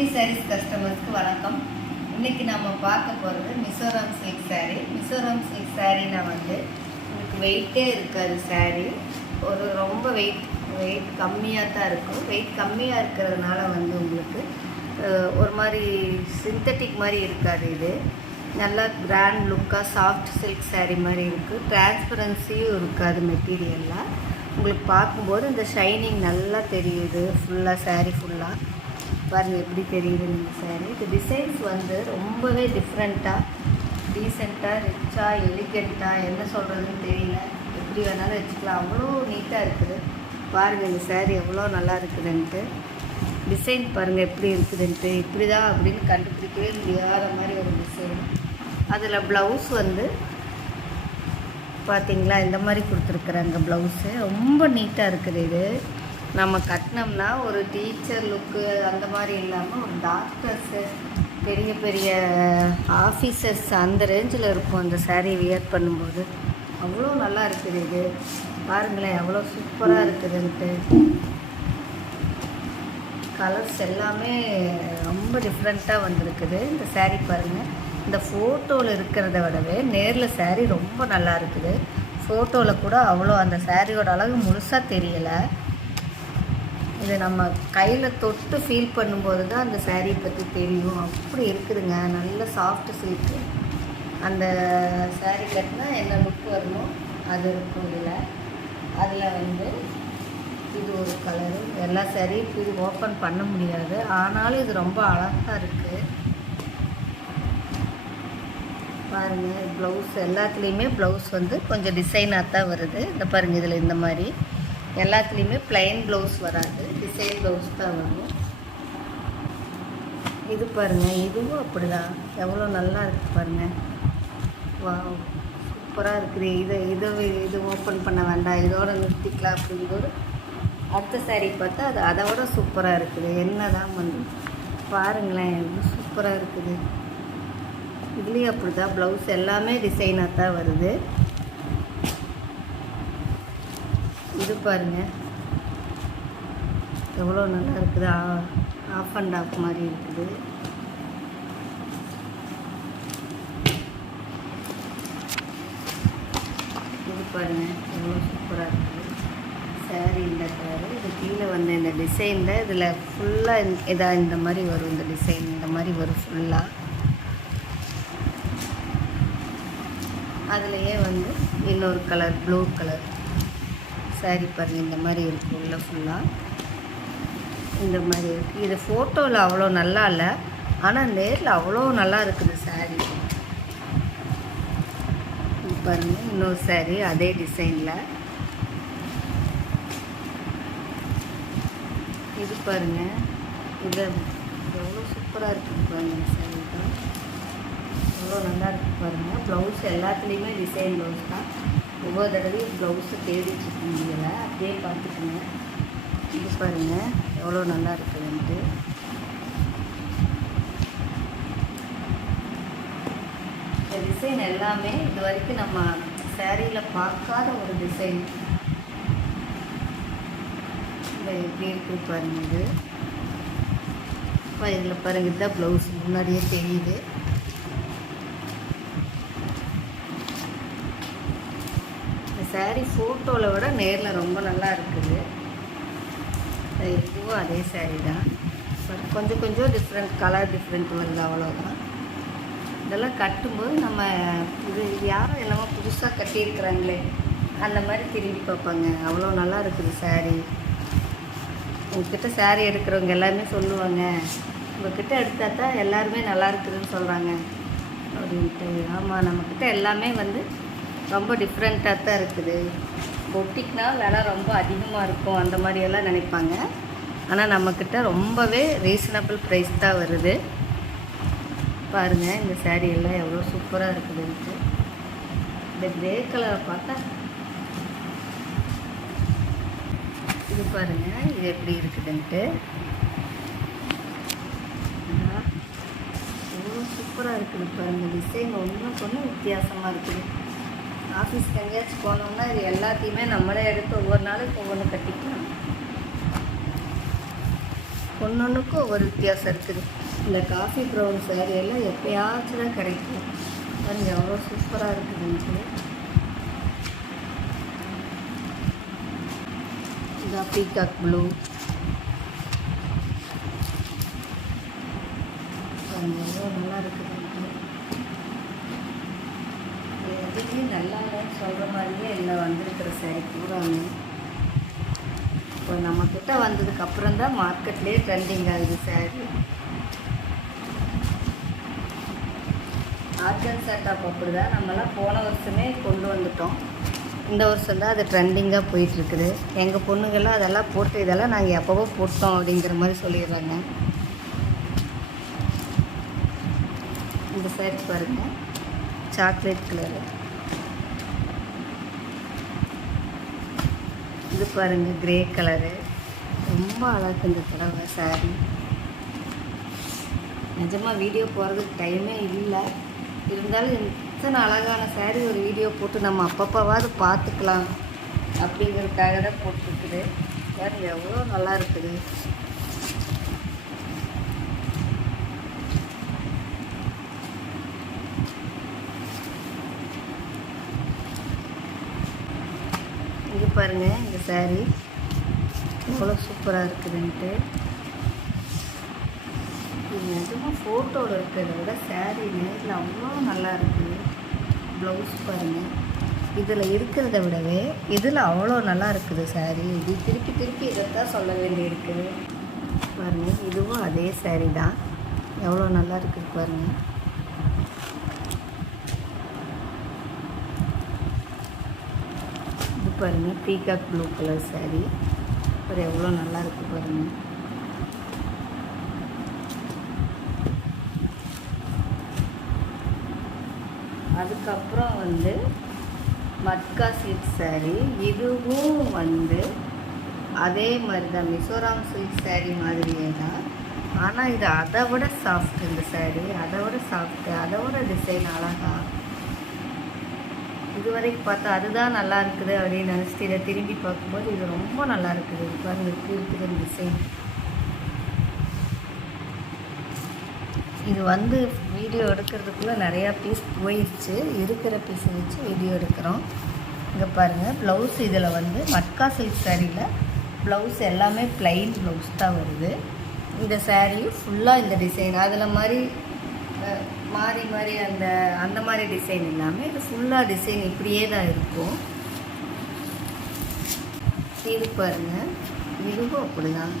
MP saris கஸ்டமர்ஸ்க்கு வணக்கம். இன்றைக்கி நம்ம பார்க்க போகிறது மிசோரம் சில்க் சாரீ. மிசோரம் சில்க் சாரீனா வந்து உங்களுக்கு வெயிட்டே இருக்காது. சாரீ ஒரு ரொம்ப வெயிட் கம்மியாக தான் இருக்கும். வெயிட் கம்மியாக இருக்கிறதுனால வந்து உங்களுக்கு ஒரு மாதிரி சிந்தட்டிக் மாதிரி இருக்காது. இது நல்லா கிராண்ட் லுக்காக சாஃப்ட் சில்க் சாரீ மாதிரி இருக்குது. டிரான்ஸ்பரன்சியும் இருக்காது. மெட்டீரியல்லாம் உங்களுக்கு பார்க்கும்போது இந்த ஷைனிங் நல்லா தெரியுது. ஃபுல்லாக சாரீ ஃபுல்லாக பாருங்கள் எப்படி தெரியுது இந்த சாரீ. இந்த டிசைன்ஸ் வந்து ரொம்பவே டிஃப்ரெண்ட்டாக, டீசெண்டாக, ரிச்சாக, எலிகெண்ட்டாக, என்ன சொல்கிறதுன்னு தெரியல. எப்படி வேணாலும் வச்சுக்கலாம். அவ்வளோ நீட்டாக இருக்குது. பாருங்கள் இந்த சாரீ எவ்வளோ நல்லா இருக்குதுன்ட்டு. டிசைன் பாருங்கள் எப்படி இருக்குதுன்ட்டு. இப்படி தான் அப்படின்னு கண்டுபிடிக்கவே முடியாத மாதிரி ஒரு டிசைன். அதில் ப்ளவுஸ் வந்து பார்த்திங்களா இந்த மாதிரி கொடுத்துருக்குறாங்க. ப்ளவுஸு ரொம்ப நீட்டாக இருக்குது. இது நம்ம கட்டினோம்னா ஒரு டீச்சர் லுக்கு அந்த மாதிரி இல்லாமல் ஒரு டாக்டர்ஸு, பெரிய பெரிய ஆஃபீஸர்ஸ் அந்த ரேஞ்சில் இருக்கும் அந்த சாரீ வியர் பண்ணும்போது. அவ்வளோ நல்லா இருக்குது. இது பாருங்களேன் எவ்வளோ சூப்பராக இருக்குதுன்ட்டு. கலர்ஸ் எல்லாமே ரொம்ப டிஃப்ரெண்ட்டாக வந்திருக்குது. இந்த சாரீ பாருங்கள், இந்த ஃபோட்டோவில் இருக்கிறத விடவே நேரில் சாரீ ரொம்ப நல்லா இருக்குது. ஃபோட்டோவில் கூட அவ்வளோ அந்த சாரியோட அழகு முழுசாக தெரியலை. இது நம்ம கையில் தொட்டு ஃபீல் பண்ணும்போது தான் அந்த சாரீ பற்றி தெரியும். அப்படி இருக்குதுங்க. நல்ல சாஃப்ட் சில்க்கு. அந்த சாரீ கட்டினா என்ன லுக் வருமோ அது இருக்கும். அதில் வந்து இது ஒரு கலரு. எல்லா சாரியும் இது ஓப்பன் பண்ண முடியாது. ஆனாலும் இது ரொம்ப அழகாக இருக்குது. பாருங்கள் ப்ளவுஸ் எல்லாத்துலேயுமே ப்ளவுஸ் வந்து கொஞ்சம் டிசைனாக தான் வருது. இந்த பாருங்கள் இதில் இந்த மாதிரி எல்லாத்துலேயுமே ப்ளைன் ப்ளவுஸ் வராது, டிசைன் ப்ளவுஸ் தான் வரும். இது பாருங்கள் இதுவும் அப்படி தான். எவ்வளோ நல்லா இருக்குது பாருங்கள். வா சூப்பராக இருக்குது. இது ஓப்பன் பண்ண வேண்டாம், இதோட நிறுத்திக்கலாம் அப்படிங்கும்போது அடுத்த சாரீ பார்த்தா அது அதை விட சூப்பராக இருக்குது. என்ன தான் வந்து பாருங்களேன் எவ்வளோ சூப்பராக இருக்குது. இதுலேயும் அப்படி தான் ப்ளவுஸ் எல்லாமே டிசைனாக தான் வருது. இது பாருங்கள் எவ்வளோ நல்லா இருக்குது. ஆஃப் அண்ட் ஆஃப் மாதிரி இருக்குது. இது பாருங்கள் எவ்வளோ சூப்பராக இருக்குது சாரீ. இந்த கலரு இது கீழே வந்து இந்த டிசைனில் இதில் ஃபுல்லாக இதாக இந்த மாதிரி வரும். இந்த டிசைன் இந்த மாதிரி வரும் ஃபுல்லாக. அதுலேயே வந்து இன்னொரு கலர் ப்ளூ கலர் சாரீ பாருங்கள் இந்த மாதிரி இருக்குது. உள்ள ஃபுல்லாக இந்த மாதிரி இருக்குது. இது ஃபோட்டோவில் அவ்வளோ நல்லா இல்லை, ஆனால் நேரில் அவ்வளோ நல்லா இருக்குது சாரீ. பாருங்கள் இன்னொரு சாரீ அதே டிசைனில். இது பாருங்கள் இது எவ்வளோ சூப்பராக இருக்குது பாருங்கள். சாரீ தான் எவ்வளோ நல்லா இருக்குது பாருங்கள். ப்ளவுஸ் எல்லாத்துலேயுமே டிசைன் ப்ளவுஸ் தான். ஒவ்வொரு தடவையும் ப்ளவுஸை தேடிச்சுக்க முடியலை, அப்படியே பார்த்துக்குங்க. இது பாருங்கள் எவ்வளோ நல்லா இருக்குதுன்ட்டு. இந்த டிசைன் எல்லாமே இது வரைக்கும் நம்ம சாரியில் பார்க்காத ஒரு டிசைன். இந்த எப்படி இருக்குது பாருங்கள். இது இதில் பாருங்கள் இதுதான் ப்ளவுஸ் முன்னாடியே தெரியுது. சாரீ ஃபோட்டோவில் விட நேரில் ரொம்ப நல்லா இருக்குது. இதுவும் அதே சாரீ தான். கொஞ்சம் கொஞ்சம் டிஃப்ரெண்ட் கலர் டிஃப்ரெண்ட் வருது, அவ்வளோதான். இதெல்லாம் கட்டும்போது நம்ம இது யாரும் என்னமோ புதுசாக கட்டியிருக்கிறாங்களே அந்த மாதிரி திரும்பி பார்ப்பாங்க. அவ்வளோ நல்லா இருக்குது சாரீ. உங்ககிட்ட சாரீ எடுக்கிறவங்க எல்லாருமே சொல்லுவாங்க, உங்கள்கிட்ட எடுத்தால் தான் எல்லாருமே நல்லா இருக்குதுன்னு சொல்கிறாங்க அப்படின்ட்டு. ஆமாம், நம்மக்கிட்ட எல்லாமே வந்து ரொம்ப டிஃப்ரெண்ட்டாக தான் இருக்குது. பொட்டிக்னால் விலை ரொம்ப அதிகமாக இருக்கும் அந்த மாதிரியெல்லாம் நினைப்பாங்க. ஆனால் நம்மக்கிட்ட ரொம்பவே ரீசனபிள் ப்ரைஸ் தான் வருது. பாருங்கள் இந்த சாரீ எல்லாம் எவ்வளோ சூப்பராக இருக்குதுன்ட்டு. இந்த கிரே கலரை பார்த்தா இது பாருங்கள் இது எப்படி இருக்குதுன்ட்டு. எவ்வளோ சூப்பராக இருக்குது பாருங்கள். டிசைன் ஒன்றுக்கு ஒன்று வித்தியாசமாக இருக்குது. ஆஃபீஸ்க்கு எங்கேயாச்சும் போனோம்னா இது எல்லாத்தையுமே நம்மளே எடுத்து ஒவ்வொரு நாளைக்கு ஒவ்வொன்று கட்டிக்கலாம். ஒன்றுக்கும் ஒவ்வொரு வித்தியாசம் இருக்குது. இந்த காஃபி ப்ரௌன் சாரீ எல்லாம் எப்போயாச்சும் தான் கிடைக்கும். பாருங்கள் எவ்வளோ சூப்பராக இருக்குதுன்னு. இந்த பீகாக் ப்ளூ எவ்வளோ நல்லா இருக்குது. எதுவுமே நல்லா இல்லைன்னு சொல்கிற மாதிரியே இல்லை வந்திருக்கிற சாரீ பூராமே. இப்போ நம்மக்கிட்ட வந்ததுக்கப்புறம் தான் மார்க்கெட்லேயே ட்ரெண்டிங் ஆகுது சாரீ. ஆர்கன்சா டாப் அப்படி தான் நம்மலாம் போன வருஷமே கொண்டு வந்துட்டோம். இந்த வருஷம் தான் அது ட்ரெண்டிங்காக போயிட்டுருக்குது. எங்கள் பொண்ணுங்கள்லாம் அதெல்லாம் போட்டு இதெல்லாம் நாங்கள் எப்போவோ போட்டோம் அப்படிங்கிற மாதிரி சொல்லிடுறாங்க. இந்த சாரீ பாருங்கள், சாக்லேட் கலரு. இது பாருங்கள் கிரே கலரு, ரொம்ப அழகு இந்த தடவை சாரீ. நிஜமாக வீடியோ போகிறதுக்கு டைமே இல்லை, இருந்தாலும் இத்தனை அழகான சாரீ ஒரு வீடியோ போட்டு நம்ம அப்பப்போவாது பார்த்துக்கலாம் அப்படிங்கிறதுக்காக தான் போட்டிருக்குது. வேறு எவ்வளோ நல்லா இருக்குது. இது பாருங்கள் இந்த சாரீ எவ்வளோ சூப்பராக இருக்குதுன்ட்டு. இது நிஜமாக ஃபோட்டோவில் இருக்கிறத விட சாரீ நேரில் அவ்வளோ நல்லா இருக்குது. ப்ளவுஸ் பாருங்கள், இதில் இருக்கிறத விடவே இதில் அவ்வளோ நல்லா இருக்குது சாரீ. இது திருப்பி திருப்பி இதை தான் சொல்ல வேண்டி இருக்குது. பாருங்கள் இதுவும் அதே சாரீ தான், எவ்வளோ நல்லா இருக்குது பாருங்கள். இது பாருங்கள் பீகாக் ப்ளூ கலர் சாரீ, ஒரு எவ்வளோ நல்லா இருக்குது பாருங்கள். அதுக்கப்புறம் மட்கா சில்க் சாரீ, இதுவும் அதே மாதிரி தான் மிசோராம் சில்க் சாரீ மாதிரியே தான். ஆனால் இது அதை விட சாஃப்ட். இந்த சாரீ அதை விட சாஃப்ட்டு, அதை விட டிசைன் அழகா. இது வரைக்கும் பார்த்தா அதுதான் நல்லா இருக்குது அப்படின்னு நினச்சிட்டு இதை திரும்பி பார்க்கும்போது இது ரொம்ப நல்லா இருக்குது. பாருங்கள் எப்படி இருக்குது டிசைன். இது வீடியோ எடுக்கிறதுக்குள்ளே நிறையா பீஸ் போயிடுச்சு. இருக்கிற பீஸை வச்சு வீடியோ எடுக்கிறோம். இங்கே பாருங்கள் ப்ளவுஸ் இதில் மட்கா சில்க் சாரியில் ப்ளவுஸ் எல்லாமே ப்ளைன் ப்ளவுஸ் தான் வருது. இந்த சாரியும் ஃபுல்லாக இந்த டிசைன் அதில் மாதிரி மாறி மாறி அந்த மாதிரி டிசைன் இல்லாமல் இது ஃபுல்லாக டிசைன் இப்படியே தான் இருக்கும். இது பாருங்கள் இதுவும் அப்படி தான்.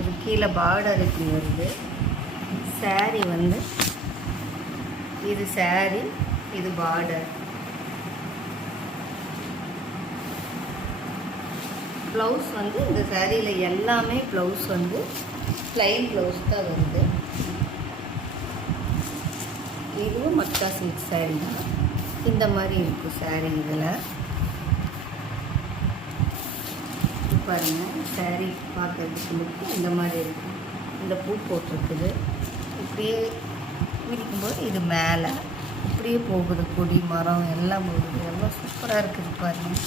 இது கீழே பார்டர் இப்படி வருது. சாரீ இது சாரீ, இது பார்டர். ப்ளவுஸ் இந்த சாரியில் எல்லாமே ப்ளவுஸ் ப்ளைன் ப்ளவுஸ் தான் வருது. இதுவும் மட்கா சில்க் சாரீ தான். இந்த மாதிரி இருக்கும் சாரீ. இதில் பாருங்கள் சாரீ பார்க்கறதுக்கு இந்த மாதிரி இருக்கும். இந்த பூ போட்டிருக்குது. இப்படியே விரிக்கும்போது இது மேலே இப்படியே போகுது. கொடி மரம் எல்லாம் போகுது. எவ்வளோ சூப்பராக இருக்குது பாருங்கள்.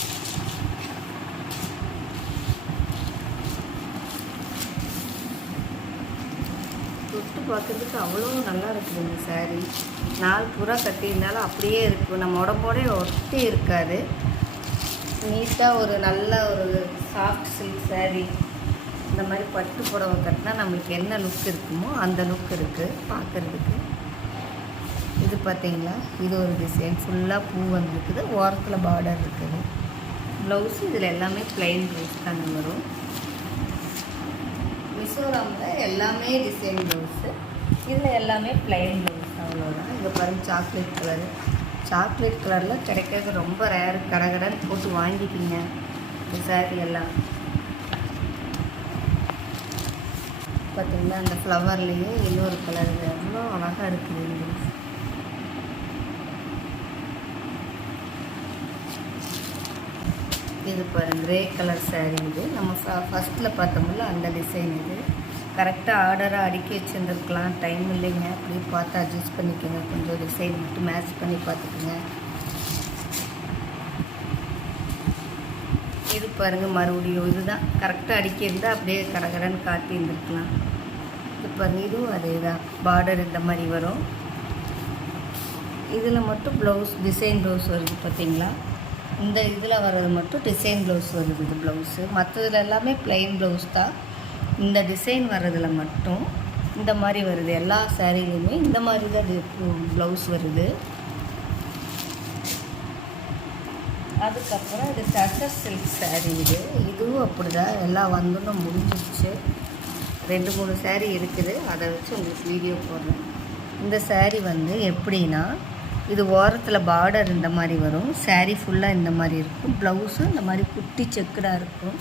தொட்டு பார்க்கறதுக்கு அவ்வளோ நல்லா இருக்குது இந்த சாரீ. நாள் பூரா கட்டியிருந்தாலும் அப்படியே இருக்கும், நம்ம உடம்போடே ஒட்டி இருக்காது. நீட்டாக ஒரு நல்ல ஒரு சாஃப்ட் சில்க் சாரீ. இந்த மாதிரி பட்டு புடவை கட்டினா நம்மளுக்கு என்ன லுக் இருக்குமோ அந்த லுக் இருக்குது பார்க்குறதுக்கு. இது பார்த்தீங்களா, இது ஒரு டிசைன் ஃபுல்லாக பூ வந்துருக்குது. ஓரத்தில் பார்டர் இருக்குது. ப்ளவுஸு இதில் எல்லாமே ப்ளைன் ப்ளவுஸ் தாங்க வரும். மிசோராமில் எல்லாமே டிசைன் ப்ளவுஸு, இதில் எல்லாமே ப்ளைன் ப்ளவுஸ் அவ்வளோதான். இங்கே பாருங்கள் சாக்லேட் கலரு. சாக்லேட் கலரில் கிடைக்கிறது ரொம்ப ரேர். கடகடன்னு போட்டு வாங்கிக்கிங்க இந்த சாரீ எல்லாம். பார்த்திங்கன்னா அந்த ஃப்ளவர்லேயே இன்னொரு கலர் எவ்வளோ அழகாக இருக்குது. இது பாருங்கள் கிரே கலர் சாரீ. இது நம்ம ஃபஸ்ட்டில் பார்த்தோம்ல அந்த டிசைன். இது கரெக்டாக ஆர்டராக அடுக்கி வச்சுருந்துருக்கலாம், டைம் இல்லைங்க. அப்படியே பார்த்து அட்ஜஸ்ட் பண்ணிக்கோங்க. கொஞ்சம் டிசைன் மட்டும் மேட்ச் பண்ணி பார்த்துக்குங்க. இது பாருங்கள் மறுபடியும் இதுதான் கரெக்டாக அடிக்கிருந்தா அப்படியே கடகடன்னு காட்டி இருந்துருக்கலாம். இது பாருங்கள் இதுவும் அதே தான் பார்டர் இந்த மாதிரி வரும். இதில் மட்டும் ப்ளவுஸ் டிசைன் ப்ளவுஸ் வருது பார்த்தீங்களா. இந்த இதில் வர்றது மட்டும் டிசைன் ப்ளவுஸ் வருது இது ப்ளவுஸு. மற்றதுல எல்லாமே ப்ளைன் ப்ளவுஸ் தான். இந்த டிசைன் வர்றதில் மட்டும் இந்த மாதிரி வருது. எல்லா சாரீலையுமே இந்த மாதிரி தான் ப்ளவுஸ் வருது. அதுக்கப்புறம் இது டசர் சில்க் சாரீ. இதுவும் அப்படி தான் எல்லாம் வந்துன்னு முடிஞ்சிடுச்சு. 2-3 சாரீ இருக்குது. அதை வச்சு உங்களுக்கு வீடியோ போடுறேன். இந்த சாரீ வந்து எப்படின்னா இது ஓரத்தில் பார்டர் இந்த மாதிரி வரும். சாரீ ஃபுல்லாக இந்த மாதிரி இருக்கும். ப்ளவுஸும் இந்த மாதிரி குட்டி செக்குடாக இருக்கும்.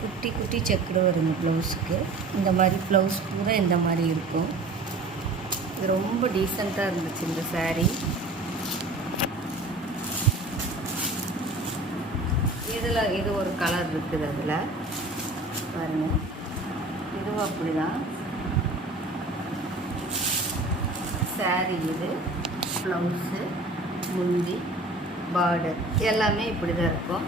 குட்டி குட்டி செக்குடு வரும் இந்த ப்ளவுஸுக்கு. இந்த மாதிரி ப்ளவுஸ் பூரா இந்த மாதிரி இருக்கும். இது ரொம்ப டீசெண்டாக இருந்துச்சு இந்த சாரீ. இதில் இது ஒரு கலர் இருக்குது. அதில் பாருங்கள் இதுவும் அப்படி தான் சாரீ. இது ப்ளவுஸு முந்தி பார்டர் எல்லாமே இப்படி தான் இருக்கும்.